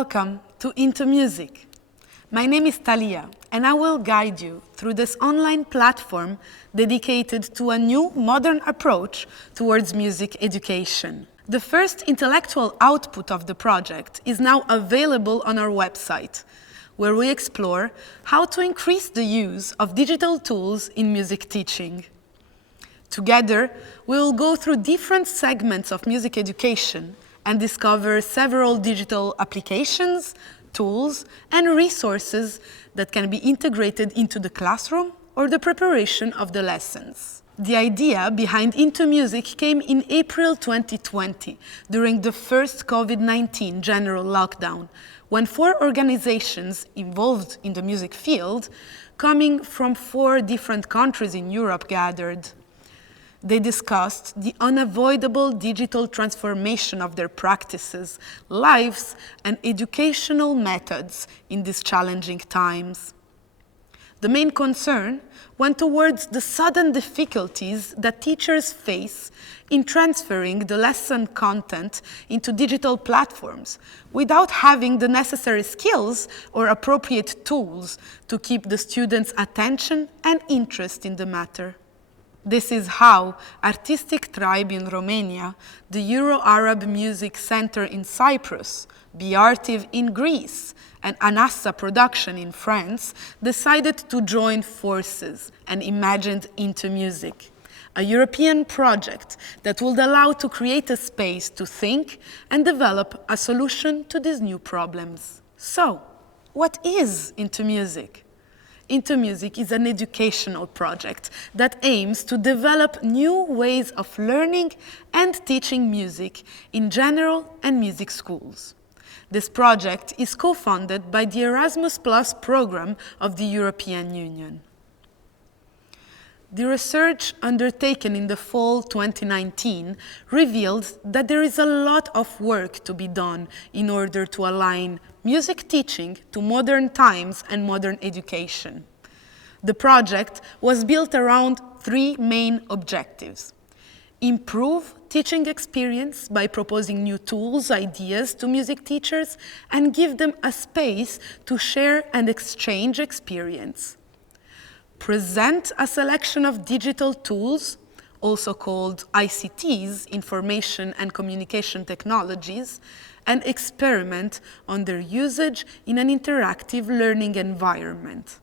Welcome to intoMUSIC. My name is Talia, and I will guide you through this online platform dedicated to a new modern approach towards music education. The first intellectual output of the project is now available on our website, where we explore how to increase the use of digital tools in music teaching. Together, we will go through different segments of music education and discover several digital applications, tools, and resources that can be integrated into the classroom or the preparation of the lessons. The idea behind intoMUSIC came in April 2020, during the first COVID-19 general lockdown, when 4 organizations involved in the music field, coming from 4 different countries in Europe, gathered. They discussed the unavoidable digital transformation of their practices, lives, and educational methods in these challenging times. The main concern went towards the sudden difficulties that teachers face in transferring the lesson content into digital platforms without having the necessary skills or appropriate tools to keep the students' attention and interest in the matter. This is how Artistic Tribe in Romania, the Euro-Arab Music Center in Cyprus, beArtive in Greece, and Anassa Productions in France decided to join forces and imagined intoMUSIC, a European project that would allow to create a space to think and develop a solution to these new problems. So, what is intoMUSIC? intoMUSIC is an educational project that aims to develop new ways of learning and teaching music in general and music schools. This project is co-funded by the Erasmus Plus program of the European Union. The research undertaken in the fall 2019 revealed that there is a lot of work to be done in order to align music teaching to modern times and modern education. The project was built around 3 main objectives: improve teaching experience by proposing new tools, ideas to music teachers, and give them a space to share and exchange experience. Present a selection of digital tools, also called ICTs, Information and Communication Technologies, and experiment on their usage in an interactive learning environment.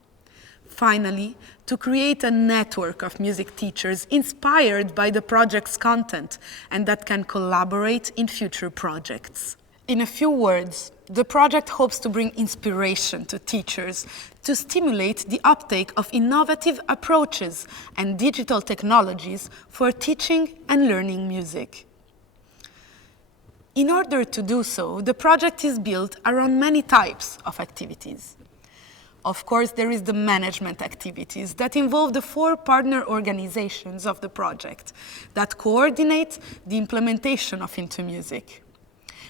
Finally, to create a network of music teachers inspired by the project's content and that can collaborate in future projects. In a few words, the project hopes to bring inspiration to teachers to stimulate the uptake of innovative approaches and digital technologies for teaching and learning music. In order to do so, the project is built around many types of activities. Of course, there is the management activities that involve the 4 partner organizations of the project that coordinate the implementation of intoMUSIC.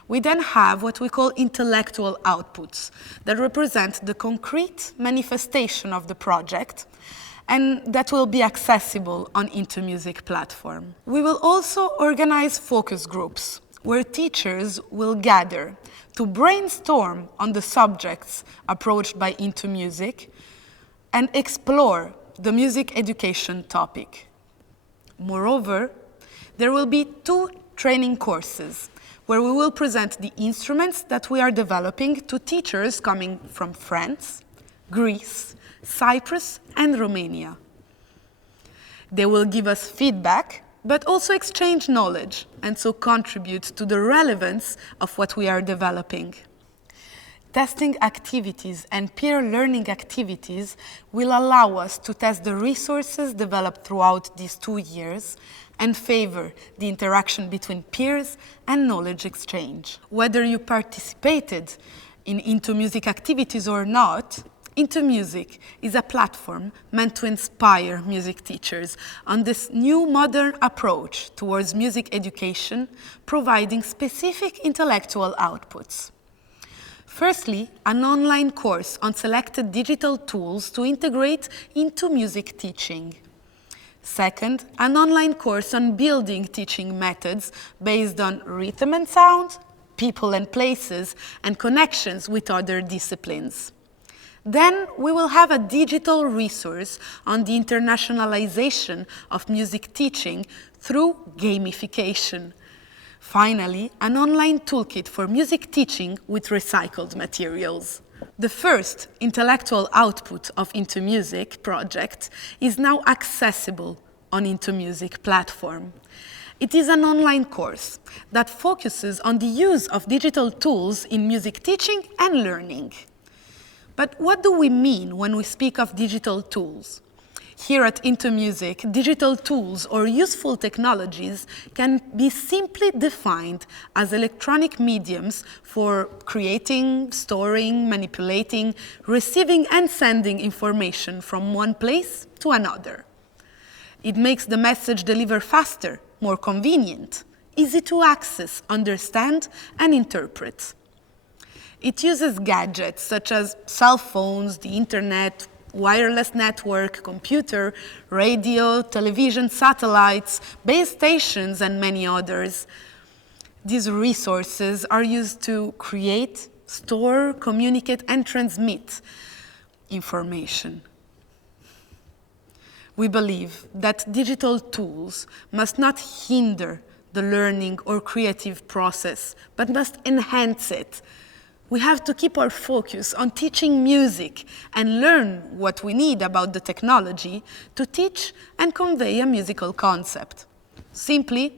We then have what we call intellectual outputs that represent the concrete manifestation of the project and that will be accessible on intoMUSIC platform. We will also organize focus groups where teachers will gather to brainstorm on the subjects approached by intoMUSIC and explore the music education topic. Moreover, there will be 2 training courses where we will present the instruments that we are developing to teachers coming from France, Greece, Cyprus, and Romania. They will give us feedback, but also exchange knowledge, and so contribute to the relevance of what we are developing. Testing activities and peer learning activities will allow us to test the resources developed throughout these 2 years and favor the interaction between peers and knowledge exchange. Whether you participated in intoMUSIC activities or not, intoMUSIC is a platform meant to inspire music teachers on this new modern approach towards music education, providing specific intellectual outputs. Firstly, an online course on selected digital tools to integrate into music teaching. Second, an online course on building teaching methods based on rhythm and sound, people and places, and connections with other disciplines. Then we will have a digital resource on the internationalization of music teaching through gamification. Finally, an online toolkit for music teaching with recycled materials. The first intellectual output of intoMUSIC project is now accessible on intoMUSIC platform. It is an online course that focuses on the use of digital tools in music teaching and learning. But what do we mean when we speak of digital tools? Here at intoMUSIC, digital tools or useful technologies can be simply defined as electronic mediums for creating, storing, manipulating, receiving and sending information from one place to another. It makes the message deliver faster, more convenient, easy to access, understand and interpret. It uses gadgets such as cell phones, the internet, wireless network, computer, radio, television, satellites, base stations, and many others. These resources are used to create, store, communicate, and transmit information. We believe that digital tools must not hinder the learning or creative process, but must enhance it. We have to keep our focus on teaching music and learn what we need about the technology to teach and convey a musical concept. Simply,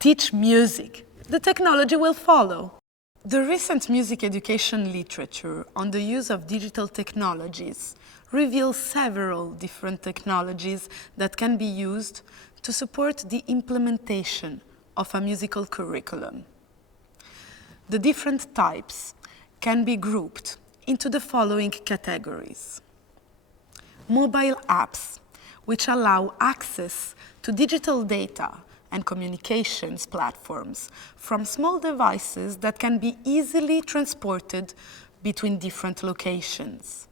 teach music. The technology will follow. The recent music education literature on the use of digital technologies reveals several different technologies that can be used to support the implementation of a musical curriculum. The different types can be grouped into the following categories. Mobile apps, which allow access to digital data and communications platforms from small devices that can be easily transported between different locations.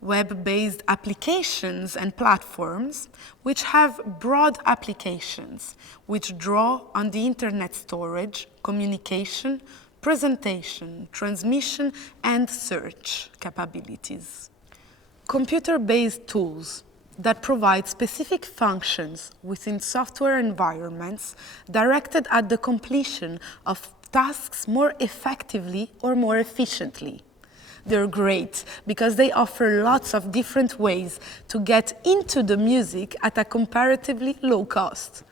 Web-based applications and platforms which have broad applications, which draw on the internet storage, communication, presentation, transmission, and search capabilities. Computer-based tools that provide specific functions within software environments directed at the completion of tasks more effectively or more efficiently. They're great because they offer lots of different ways to get into the music at a comparatively low cost.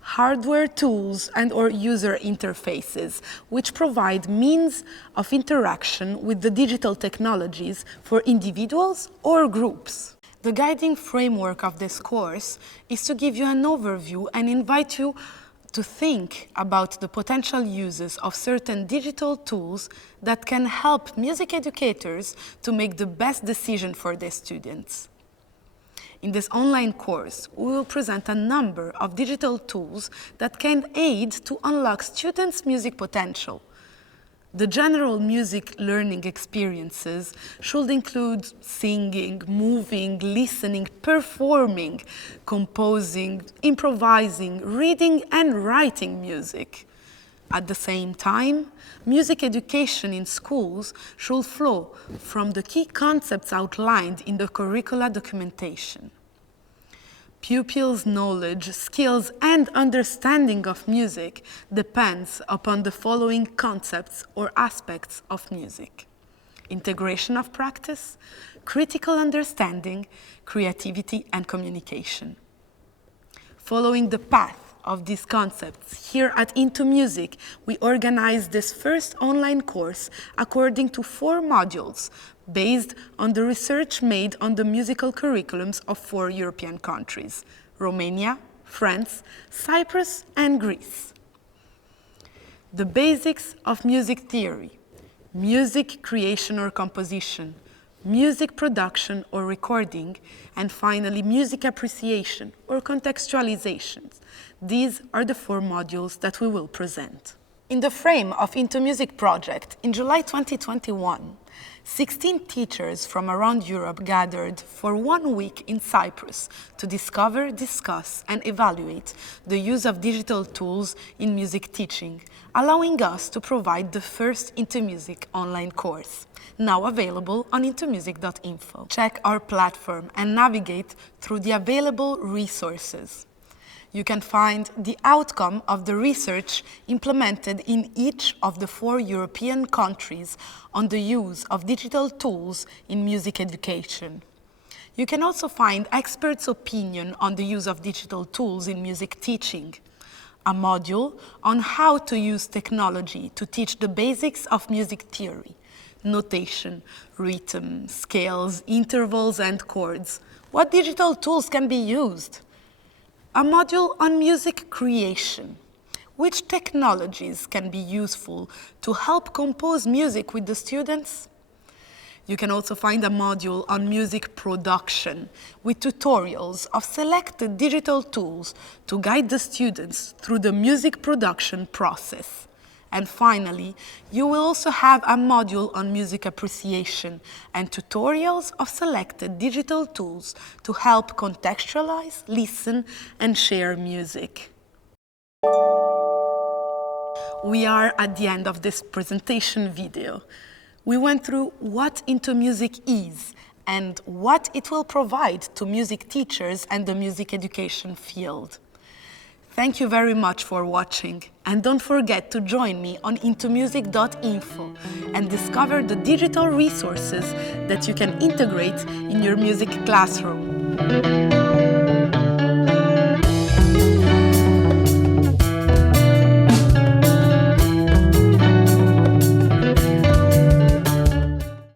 Hardware tools and/or user interfaces, which provide means of interaction with the digital technologies for individuals or groups. The guiding framework of this course is to give you an overview and invite you to think about the potential uses of certain digital tools that can help music educators to make the best decision for their students. In this online course, we will present a number of digital tools that can aid to unlock students' music potential. The general music learning experiences should include singing, moving, listening, performing, composing, improvising, reading, and writing music. At the same time, music education in schools should flow from the key concepts outlined in the curricula documentation. Pupils' knowledge, skills, and understanding of music depends upon the following concepts or aspects of music: integration of practice, critical understanding, creativity, and communication. Following the path of these concepts, here at intoMUSIC, we organize this first online course according to 4 modules based on the research made on the musical curriculums of 4 European countries: Romania, France, Cyprus, and Greece. The basics of music theory, music creation or composition, music production or recording, and finally music appreciation or contextualization. These are the 4 modules that we will present. In the frame of intoMUSIC project, in July 2021, 16 teachers from around Europe gathered for 1 week in Cyprus to discover, discuss, and evaluate the use of digital tools in music teaching, allowing us to provide the first intoMUSIC online course, now available on intoMUSIC.info. Check our platform and navigate through the available resources. You can find the outcome of the research implemented in each of the 4 European countries on the use of digital tools in music education. You can also find experts' opinion on the use of digital tools in music teaching, a module on how to use technology to teach the basics of music theory, notation, rhythm, scales, intervals, and chords. What digital tools can be used? A module on music creation. Which technologies can be useful to help compose music with the students? You can also find a module on music production with tutorials of selected digital tools to guide the students through the music production process. And finally, you will also have a module on music appreciation and tutorials of selected digital tools to help contextualize, listen, and share music. We are at the end of this presentation video. We went through what intoMUSIC is and what it will provide to music teachers and the music education field. Thank you very much for watching, and don't forget to join me on intoMUSIC.info and discover the digital resources that you can integrate in your music classroom.